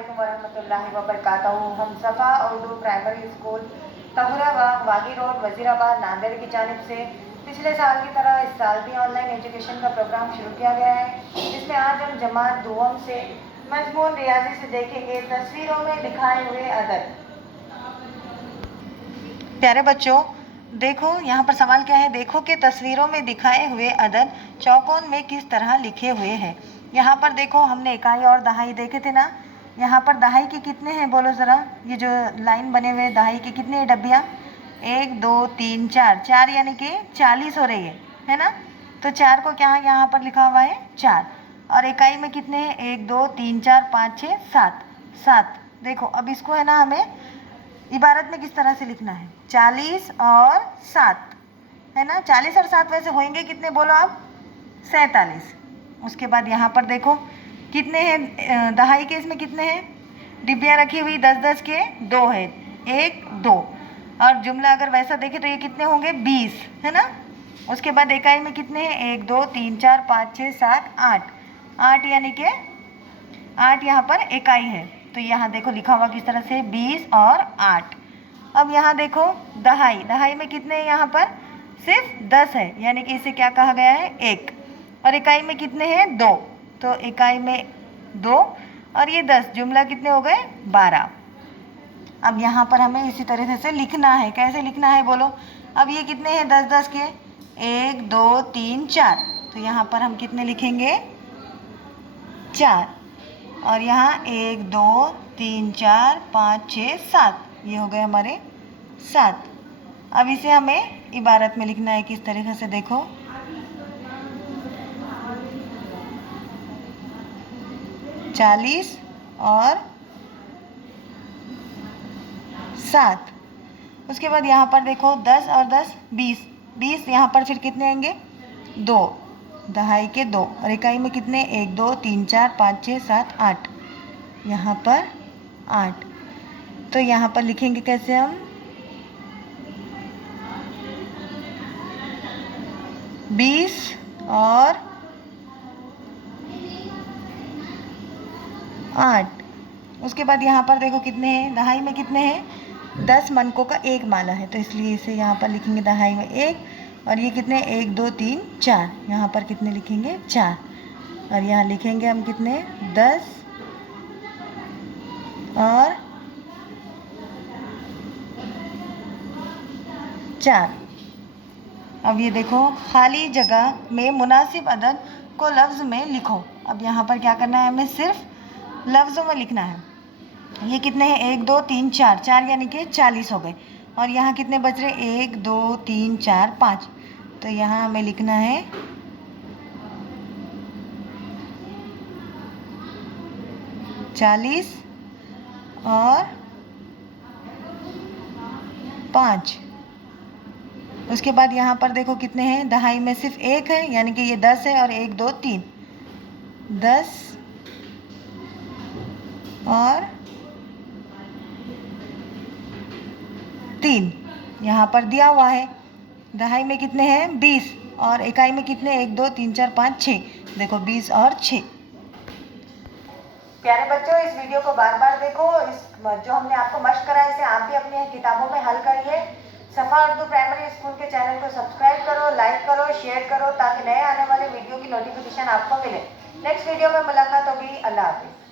अस्सलामुअलैकुम वरहमतुल्लाहि वबरकातुहू। हम सफ़ा Urdu primary school Tahurabagh वागी road Wazirabad Nanded की जानिब से पिछले साल की तरह इस साल भी ऑनलाइन एजुकेशन का प्रोग्राम शुरू किया गया है, जिसमें आज हम जमात दुआम से मजमून रियाजी से देखेंगे तस्वीरों में दिखाए हुए अदद। प्यारे बच्चों, देखो यहाँ पर सवाल क्या है। देखो कि तस्वीरों में दिखाए हुए अदद चौकोन में किस तरह लिखे हुए हैं। यहाँ पर देखो, हमने इकाई और दहाई देखे थे ना। यहाँ पर दहाई के कितने हैं बोलो ज़रा। ये जो लाइन बने हुए दहाई के कितने डब्बियाँ, 1 2 3 4, 4 यानी कि 40 हो रही है ना। तो 4 को क्या यहाँ पर लिखा हुआ है 4। और इकाई में कितने हैं, 1 2 3 4 5 6 7, 7। देखो अब इसको है ना हमें इबारत में किस तरह से लिखना है, 40 और 7 है ना। 40 और 7 वैसे होंगे कितने बोलो आप, 47। उसके बाद यहाँ पर देखो कितने हैं दहाई के, इसमें कितने हैं डिब्बियाँ रखी हुई 10-10 के, 2 है, 1 2। और जुमला अगर वैसा देखे तो ये कितने होंगे 20 है ना। उसके बाद इकाई में कितने हैं, 1 2 3 4 5 6 7 8, 8 यानी कि 8 यहाँ पर इकाई है। तो यहाँ देखो लिखा हुआ किस तरह से 20 और 8। अब यहाँ देखो दहाई, दहाई में कितने हैं यहाँ पर सिर्फ 10 है, यानी कि इसे क्या कहा गया है 1। और इकाई में कितने हैं 2, तो इकाई में 2 और ये 10, जुमला कितने हो गए 12। अब यहाँ पर हमें इसी तरह से लिखना है। कैसे लिखना है बोलो। अब ये कितने हैं 10-10 के, 1 2 3 4, तो यहाँ पर हम कितने लिखेंगे 4। और यहाँ 1 2 3 4 5 6 7, ये हो गए हमारे 7। अब इसे हमें इबारत में लिखना है किस तरीके से, देखो 40 और 7। उसके बाद यहाँ पर देखो 10 और 10 20, 20 यहाँ पर फिर कितने आएंगे 2, दहाई के 2। और इकाई में कितने 1 2 3 4 5 6 7 8, यहाँ पर 8। तो यहाँ पर लिखेंगे कैसे हम 20 और 8। उसके बाद यहाँ पर देखो कितने हैं, दहाई में कितने हैं 10 मनकों का एक माला है, तो इसलिए इसे यहाँ पर लिखेंगे दहाई में 1। और ये कितने 1 2 3 4, यहाँ पर कितने लिखेंगे 4। और यहाँ लिखेंगे हम कितने 10 और 4। अब ये देखो खाली जगह में मुनासिब अदद को लफ्ज़ में लिखो। अब यहाँ पर क्या करना है, हमें सिर्फ लफ्ज़ों में लिखना है। ये कितने हैं 1 2 3 4, 4 यानी कि 40 हो गए। और यहाँ कितने बच रहे 1 2 3 4 5, तो यहाँ हमें लिखना है 40 और 5। उसके बाद यहाँ पर देखो कितने हैं, दहाई में सिर्फ 1 है, यानी कि ये 10 है। और 1 2 3, 10 और 3 यहाँ पर दिया हुआ है। दहाई में कितने हैं 20, और इकाई में कितने 1 2 3 4 5 6, देखो 20 और 6। प्यारे बच्चों, इस वीडियो को बार बार देखो। इस जो हमने आपको मश्क करा है इसे आप भी अपनी किताबों में हल करिए। सफ़ा उर्दू प्राइमरी स्कूल के चैनल को सब्सक्राइब करो, लाइक करो, शेयर करो, ताकि नए आने वाले वीडियो की नोटिफिकेशन आपको मिले। नेक्स्ट वीडियो में मुलाकात होगी। अल्लाह हाफिज़।